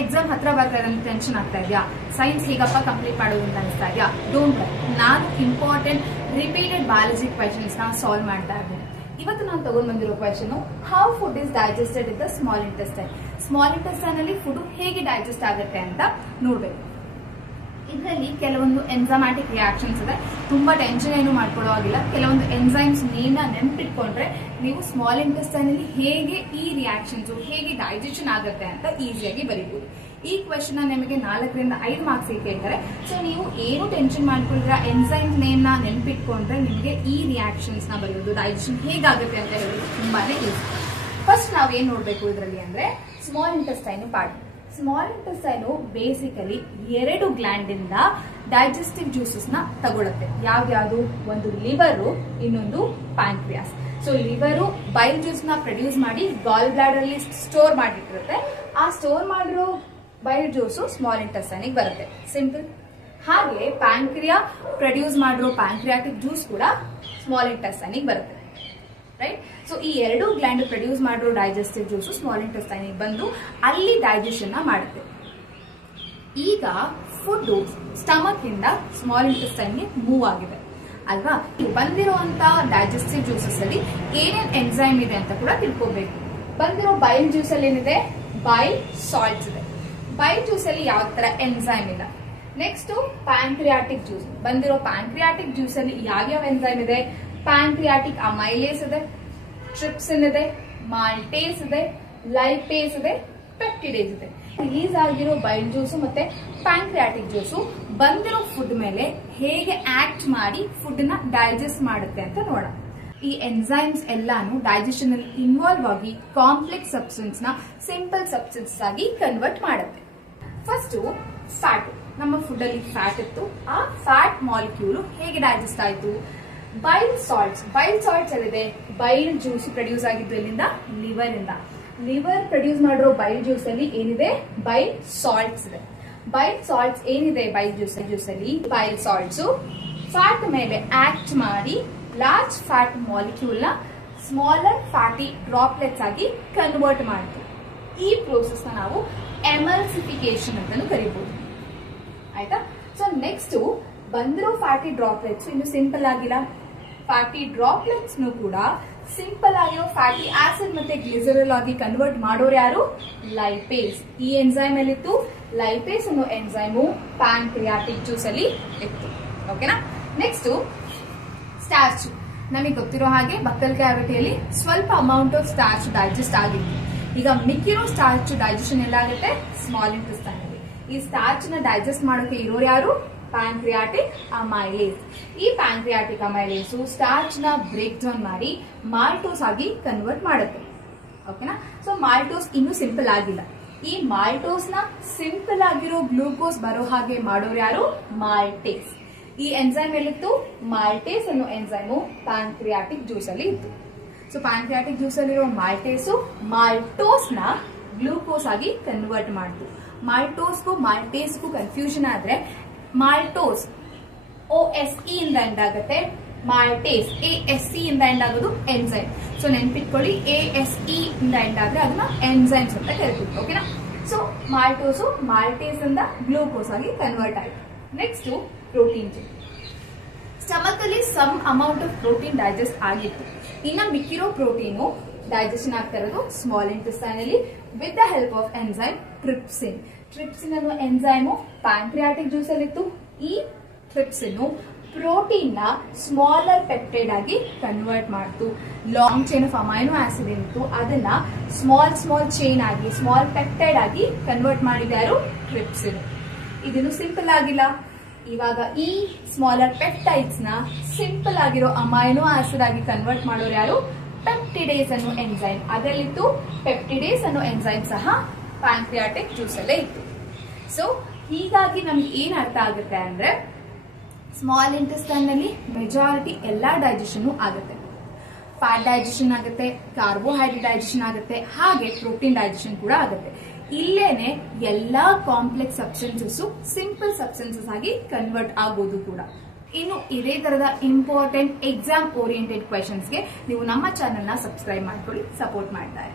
Exam ಹತ್ರ ಬರ್ತಾ ಇದೆ ಅಂತ ಟೆನ್ಷನ್ ಆಗ್ತಾ ಇದೆಯಾ? ಸೈನ್ಸ್ ಹೇಗಪ್ಪ ಕಂಪ್ಲೀಟ್ ಮಾಡೋದು ಅಂತ ಅನಿಸ್ತಾ ಇದೆಯಾ? ಡೋಂಟ್ ವರಿ, ನಾನು ಇಂಪಾರ್ಟೆಂಟ್ ರಿಪೀಟೆಡ್ ಬಯಾಲಜಿ ಕ್ವೆಶನ್ಸ್ ನ ಸಾಲ್ವ್ ಮಾಡ್ತಾ ಇದ್ದೀನಿ. ಇವತ್ತು ನಾನು ತಗೊಂಡ್ ಬಂದಿರೋ question, how food is digested in the small intestine. Small intestine ಅಲ್ಲಿ ಫುಡ್ ಹೇಗೆ ಡೈಜೆಸ್ಟ್ ಆಗುತ್ತೆ ಅಂತ ನೋಡ್ಬೇಕು. ಇದರಲ್ಲಿ ಕೆಲವೊಂದು ಎನ್ಸೈಮ್ಯಾಟಿಕ್ ರಿಯಾಕ್ಷನ್ಸ್ ಇದೆ. ತುಂಬಾ ಟೆನ್ಷನ್ ಏನು ಮಾಡ್ಕೊಳ್ಳೋ ಆಗಿಲ್ಲ. ಕೆಲವೊಂದು ಎನ್ಸೈಮ್ಸ್ ನೇಮ್ ನ ನೆನಪಿಟ್ಕೊಂಡ್ರೆ ನೀವು ಸ್ಮಾಲ್ ಇಂಟೆಸ್ಟೈನ್ ಅಲ್ಲಿ ಹೇಗೆ ಈ ರಿಯಾಕ್ಷನ್ಸ್ ಹೇಗೆ ಡೈಜೆಷನ್ ಆಗುತ್ತೆ ಅಂತ ಈಸಿಯಾಗಿ ಬರೀಬಹುದು. ಈ ಕ್ವೆಶನ್ ನಿಮಗೆ 4 ರಿಂದ 5 ಮಾರ್ಕ್ಸ್ ಕೇಳ್ತಾರೆ. ಸೊ ನೀವು ಏನು ಟೆನ್ಷನ್ ಮಾಡ್ಕೊಳ್ತೀರಾ, ಎನ್ಸೈಮ್ ನೇಮ್ ನ ನೆನಪಿಟ್ಕೊಂಡ್ರೆ ನಿಮಗೆ ಈ ರಿಯಾಕ್ಷನ್ಸ್ ನ ಬರೆಯೋದು, ಡೈಜೆಷನ್ ಹೇಗಾಗುತ್ತೆ ಅಂತ ಹೇಳೋದು ತುಂಬಾನೇ ಈಸಿ. ಫಸ್ಟ್ ನಾವ್ ಏನ್ ನೋಡ್ಬೇಕು ಇದರಲ್ಲಿ ಅಂದ್ರೆ small intestine part. Small intestine basically 2 gland ಇಂದ ಡೈಜೆಸ್ಟಿವ್ ಜ್ಯೂಸಸ್ ನ ತಗೊಳುತ್ತೆ. ಯಾವ್ದು? ಒಂದು ಲಿವರ್, ಇನ್ನೊಂದು ಪ್ಯಾಂಕ್ರಿಯಾಸ್. ಸೊ ಲಿವರು ಬೈಲ್ ಜ್ಯೂಸ್ ನ ಪ್ರೊಡ್ಯೂಸ್ ಮಾಡಿ ಗಾಲ್ ಬ್ಲಾಡರ್ ಅಲ್ಲಿ ಸ್ಟೋರ್ ಮಾಡಿಟ್ಟಿರುತ್ತೆ. ಆ ಸ್ಟೋರ್ ಮಾಡಿರೋ ಬೈಲ್ ಜ್ಯೂಸ್ ಸ್ಮಾಲ್ ಇಂಟೆಸ್ಟೈನ್ ಬರುತ್ತೆ. ಸಿಂಪಲ್. ಹಾಗೆ ಪ್ಯಾಂಕ್ರಿಯಾ ಪ್ರೊಡ್ಯೂಸ್ ಮಾಡಿರೋ ಪ್ಯಾಂಕ್ರಿಯಾಟಿಕ್ ಜ್ಯೂಸ್ ಕೂಡ ಸ್ಮಾಲ್ ಇಂಟೆಸ್ಟೈನ್ ಬರುತ್ತೆ. ರೈಟ್. ಸೊ ಈ 2 ಗ್ಲ್ಯಾಂಡ್ ಪ್ರೊಡ್ಯೂಸ್ ಮಾಡಿರೋ ಡೈಜೆಸ್ಟಿವ್ ಜ್ಯೂಸ್ ಸ್ಮಾಲ್ ಇಂಟೆಸ್ಟೈನ್ ಬಂದು ಅಲ್ಲಿ ಡೈಜೆಷನ್ ಮಾಡುತ್ತೆ. ಈಗ ಫುಡ್ ಸ್ಟಮಕ್ ಇಂದ ಸ್ಮಾಲ್ ಇಂಟೆಸ್ಟೈನ್ ಗೆ ಮೂವ್ ಆಗಿದೆ ಅಲ್ವಾ? ಬಂದಿರುವಂತ ಡೈಜೆಸ್ಟಿವ್ ಜ್ಯೂಸಸ್ ಅಲ್ಲಿ ಏನೇನ್ ಎನ್ಸೈಮ್ ಇದೆ ಅಂತ ಕೂಡ ತಿಳ್ಕೋಬೇಕು. ಬಂದಿರೋ ಬೈಲ್ ಜ್ಯೂಸ್ ಅಲ್ಲಿ ಏನಿದೆ? ಬೈಲ್ ಸಾಲ್ಟ್ಸ್ ಇದೆ. ಬೈಲ್ ಜ್ಯೂಸ್ ಅಲ್ಲಿ ಯಾವ ತರ ಎನ್ಸೈಮ್ ಇಲ್ಲ. Next pancreatic juice. ಬಂದಿರೋ ಪ್ಯಾಂಕ್ರಿಯಾಟಿಕ್ ಜ್ಯೂಸ್ ಅಲ್ಲಿ ಯಾವ್ಯಾವ ಎನ್ಸೈಮ್ ಇದೆ? ಪ್ಯಾಂಕ್ರಿಯಾಟಿಕ್ ಅಮೈಲೇಸ್ ಇದೆ, ಟ್ರಿಪ್ಸಿನ್ ಇದೆ, ಮಾಲ್ಟೇಸ್ ಇದೆ, ಲೈಪೇಸ್ ಇದೆ, ಪೆಪ್ಟಿಡೇಸ್ ಇದೆ. ರಿಲೀಸ್ ಆಗಿರೋ ಬೈಲ್ ಜ್ಯೂಸ್ ಮತ್ತೆ ಪ್ಯಾಂಕ್ರಿಯಾಟಿಕ್ ಜ್ಯೂಸ್ ಬಂದಿರೋ ಫುಡ್ ಮೇಲೆ ಹೇಗೆ ಆಕ್ಟ್ ಮಾಡಿ ಫುಡ್ ನ ಡೈಜೆಸ್ಟ್ ಮಾಡುತ್ತೆ ಅಂತ ನೋಡೋಣ. ಈ ಎನ್ಸೈಮ್ಸ್ ಎಲ್ಲಾನು ಡೈಜೆಷನ್ ಅಲ್ಲಿ ಇನ್ವಾಲ್ವ್ ಆಗಿ ಕಾಂಪ್ಲೆಕ್ಸ್ ಸಬ್ಸ್ಟೆನ್ಸ್ ನ ಸಿಂಪಲ್ ಸಬ್ಸ್ಟೆನ್ಸ್ ಆಗಿ ಕನ್ವರ್ಟ್ ಮಾಡುತ್ತೆ. First fat. ನಮ್ಮ ಫುಡ್ ಅಲ್ಲಿ ಫ್ಯಾಟ್ ಇತ್ತು. ಆ ಫ್ಯಾಟ್ ಮಾಲಿಕ್ಯೂಲ್ ಹೇಗೆ ಡೈಜೆಸ್ಟ್ ಆಯ್ತು? ಬೈಲ್ ಸಾಲ್ಟ್ಸ್. ಬೈಲ್ ಸಾಲ್ಟ್ಸ್ ಎಲ್ಲಿದೆ? ಬೈಲ್ ಜ್ಯೂಸ್ ಪ್ರೊಡ್ಯೂಸ್ ಆಗಿದ್ದು ಎಲ್ಲಿಂದ? ಲಿವರ್ ಇಂದ. ಲಿವರ್ ಪ್ರೊಡ್ಯೂಸ್ ಮಾಡಿರೋ ಬೈಲ್ ಜ್ಯೂಸ್ ಅಲ್ಲಿ ಏನಿದೆ? ಬೈಲ್ ಸಾಲ್ಟ್ಸ್ ಇದೆ. ಬೈಲ್ ಸಾಲ್ಟ್ಸ್ ಏನಿದೆ ಬೈಲ್ ಜ್ಯೂಸ್ ಅಲ್ಲಿ? ಬೈಲ್ ಸಾಲ್ಟ್ಸ್ ಫ್ಯಾಟ್ ಮೇಲೆ ಆಕ್ಟ್ ಮಾಡಿ ಲಾರ್ಜ್ ಫ್ಯಾಟ್ ಮಾಲಿಕ್ಯೂಲ್ ನ ಸ್ಮಾಲರ್ ಫ್ಯಾಟಿ ಡ್ರಾಪ್ಲೆಟ್ಸ್ ಆಗಿ ಕನ್ವರ್ಟ್ ಮಾಡ್ತೀವಿ. ಈ ಪ್ರೋಸೆಸ್ ನ ನಾವು ಎಮಲ್ಸಿಫಿಕೇಶನ್ ಅಂತಾನು ಕರಿಬಹುದು. ಆಯ್ತಾ? ಸೊ ನೆಕ್ಸ್ಟ್ ಬಂದಿರೋ ಫ್ಯಾಟಿ ಡ್ರಾಪ್ಲೆಟ್ಸ್ ಇನ್ನು ಸಿಂಪಲ್ ಆಗಿಲ್ಲ. ಫ್ಯಾಟಿ ಡ್ರಾಪ್ಲೆಟ್ಸ್ ಕೂಡ ಸಿಂಪಲ್ ಆಗಿರೋ ಫ್ಯಾಟಿ ಆಸಿಡ್ ಮತ್ತೆ ಗ್ಲಿಸರಲ್ ಆಗಿ ಕನ್ವರ್ಟ್ ಮಾಡೋರು ಯಾರು? ಲೈಪೇಸ್. ಈ ಎನ್ಸೈಮ್ ಅಲ್ಲಿ ಇತ್ತು. ಲೈಪೇಸ್ ಅನ್ನೋ ಎನ್ಸೈಮು ಪ್ಯಾಂಕ್ರಿಯಾಟಿಕ್ ಜ್ಯೂಸ್ ಅಲ್ಲಿ ಇತ್ತು. ಓಕೆನಾ? Next starch. ನಮಗೆ ಗೊತ್ತಿರೋ ಹಾಗೆ ಬಕ್ಕಲ್ ಕ್ಯಾವಿಟಿಯಲ್ಲಿ ಸ್ವಲ್ಪ ಅಮೌಂಟ್ ಆಫ್ ಸ್ಟಾರ್ಚ್ ಡೈಜೆಸ್ಟ್ ಆಗಿತ್ತು. ಈಗ ಮಿಕ್ಕಿರೋ ಸ್ಟಾರ್ಚ್ ಡೈಜೆಷನ್ ಎಲ್ಲಾಗುತ್ತೆ? ಸ್ಮಾಲ್ ಇಂಟೆಸ್ಟೈನ್ ಅಲ್ಲಿ. ಈ ಸ್ಟಾರ್ಚ್ ನ ಡೈಜೆಸ್ಟ್ ಮಾಡೋಕೆ ಇರೋರು ಯಾರು? Pancreatic amylase. ಈ ಪ್ಯಾಂಕ್ರಿಯಾಟಿಕ್ ಅಮೈಲೇಸ್ ಸ್ಟಾರ್ಚ್ ನ ಬ್ರೇಕ್ ಡೌನ್ ಮಾಡಿ ಮಾಲ್ಟೋಸ್ ಆಗಿ ಕನ್ವರ್ಟ್ ಮಾಡುತ್ತೆ. ಓಕೆನಾ? ಸೊ ಮಾಲ್ಟೋಸ್ ಇನ್ನು ಸಿಂಪಲ್ ಆಗಿಲ್ಲ. ಈ ಮಾಲ್ಟೋಸ್ ನ ಸಿಂಪಲ್ ಆಗಿರೋ ಗ್ಲೂಕೋಸ್ ಬರೋ ಹಾಗೆ ಮಾಡೋರು ಯಾರು? ಮಾಲ್ಟೇಸ್. ಈ ಎನ್ಸೈಮ್ ಎಲ್ಲಿತ್ತು? ಮಾಲ್ಟೇಸ್ ಅನ್ನೋ ಎನ್ಸೈಮು ಪ್ಯಾಂಕ್ರಿಯಾಟಿಕ್ ಜ್ಯೂಸ್ ಅಲ್ಲಿ ಇತ್ತು. ಸೊ ಪ್ಯಾಂಕ್ರಿಯಾಟಿಕ್ ಜ್ಯೂಸ್ ಅಲ್ಲಿರೋ ಮಾಲ್ಟೇಸು ಮಾಲ್ಟೋಸ್ ನ ಗ್ಲೂಕೋಸ್ ಆಗಿ ಕನ್ವರ್ಟ್ ಮಾಡ್ತು. ಮಾಲ್ಟೋಸ್ಗೂ ಮಾಲ್ಟೇಸ್ಗೂ ಕನ್ಫ್ಯೂಷನ್ ಆದ್ರೆ ಮಾಲ್ಟೋಸ್ OSE ಇಂದ ಎಂಡ್ ಆಗುತ್ತೆ, ಮಾಲ್ಟೇಸ್ ASE ಇಂದ ಎಂಡ್ ಆಗೋದು ಎನ್ಸೈಮ್. ಸೊ ನೆನ್ಪಿಟ್ಕೊಳ್ಳಿ, ASE ಇಂದ ಎಂಡ್ ಆದ್ರೆ ಅದನ್ನ ಎನ್ಸೈಮ್ಸ್ ಅಂತ ಕರಿತೀವಿ. ಓಕೆನಾ? ಸೊ ಮಾಲ್ಟೋಸು ಮಾಲ್ಟೇಸ್ ಇಂದ ಗ್ಲೂಕೋಸ್ ಆಗಿ ಕನ್ವರ್ಟ್ ಆಯ್ತು. Next protein. ಸ್ಟಮಕ್ ಅಲ್ಲಿ some amount of protein digest ಆಗಿತ್ತು. ಇನ್ನ ಮಿಕ್ಕಿರೋ ಪ್ರೋಟೀನು ಡೈಜೆಷನ್ ಆಗ್ತಾ ಇರೋದು ಸ್ಮಾಲ್ ಇಂಟೆಸ್ಟೈನ್ ಅಲ್ಲಿ with the help of enzyme trypsin. Trypsin ಅನ್ನೋ ಎನ್ಸೈಮು ಪ್ಯಾಂಕ್ರಿಯಾಟಿಕ್ ಜ್ಯೂಸ್ ಅಲ್ಲಿ ಇತ್ತು. ಈ ಟ್ರಿಪ್ಸಿನ್ ಪ್ರೋಟೀನ್ ನ ಸ್ಮಾಲರ್ ಪೆಪ್ಟೈಡ್ ಆಗಿ ಕನ್ವರ್ಟ್ ಮಾಡ್ತು. Long chain of amino acid ಇತ್ತು, ಅದನ್ನ ಸ್ಮಾಲ್ ಚೈನ್ ಆಗಿ ಸ್ಮಾಲ್ ಪೆಪ್ಟೈಡ್ ಆಗಿ ಕನ್ವರ್ಟ್ ಮಾಡಿದ ಯಾರು? ಟ್ರಿಪ್ಸಿನ್. ಇದನ್ನು ಸಿಂಪಲ್ ಆಗಿಲ್ಲ. ಇವಾಗ ಈ ಸ್ಮಾಲರ್ ಪೆಪ್ಟೈಡ್ಸ್ ನ ಸಿಂಪಲ್ ಆಗಿರೋ ಅಮೈನೋ ಆಸಿಡ್ ಆಗಿ ಕನ್ವರ್ಟ್ ಮಾಡೋರು ಯಾರು? ಪೆಪ್ಟಿಡೇಸ್ ಅನ್ನೋ ಎನ್ಸೈಮ್. ಅದರಲ್ಲಿತ್ತು. ಪೆಪ್ಟಿಡೇಸ್ ಅನ್ನೋ ಎನ್ಸೈಮ್ ಸಹ ಪ್ಯಾಂಕ್ರಿಯಾಟಿಕ್ ಜ್ಯೂಸ್ ಅಲ್ಲೇ ಇತ್ತು. ಸೊ ಹೀಗಾಗಿ ನಮ್ಗೆ ಏನ್ ಅರ್ಥ ಆಗುತ್ತೆ ಅಂದ್ರೆ ಸ್ಮಾಲ್ ಇಂಟೆಸ್ಟೈನ್ ನಲ್ಲಿ ಮೆಜಾರಿಟಿ ಎಲ್ಲಾ ಡೈಜೆಷನ್ ಆಗುತ್ತೆ. ಫ್ಯಾಟ್ ಡೈಜೆಷನ್ ಆಗುತ್ತೆ, ಕಾರ್ಬೋಹೈಡ್ರೇಟ್ ಡೈಜೆಷನ್ ಆಗುತ್ತೆ, ಹಾಗೆ ಪ್ರೋಟೀನ್ ಡೈಜೆಷನ್ ಕೂಡ ಆಗುತ್ತೆ. ಇಲ್ಲೇನೆ ಎಲ್ಲಾ ಕಾಂಪ್ಲೆಕ್ಸ್ ಸಬ್ಸ್ಟೆನ್ಸಸ್ ಸಿಂಪಲ್ ಸಬ್ಸ್ಟೆನ್ಸಸ್ ಆಗಿ ಕನ್ವರ್ಟ್ ಆಗೋದು ಕೂಡ. ಇನ್ನು ಇದೇ ತರದ ಇಂಪಾರ್ಟೆಂಟ್ ಎಕ್ಸಾಮ್ ಓರಿಯೆಂಟೆಡ್ ಕ್ವೆಶನ್ಸ್ಗೆ ನೀವು ನಮ್ಮ ಚಾನೆಲ್ ನ ಸಬ್ಸ್ಕ್ರೈಬ್ ಮಾಡ್ಕೊಳ್ಳಿ, ಸಪೋರ್ಟ್ ಮಾಡ್ತಾರೆ.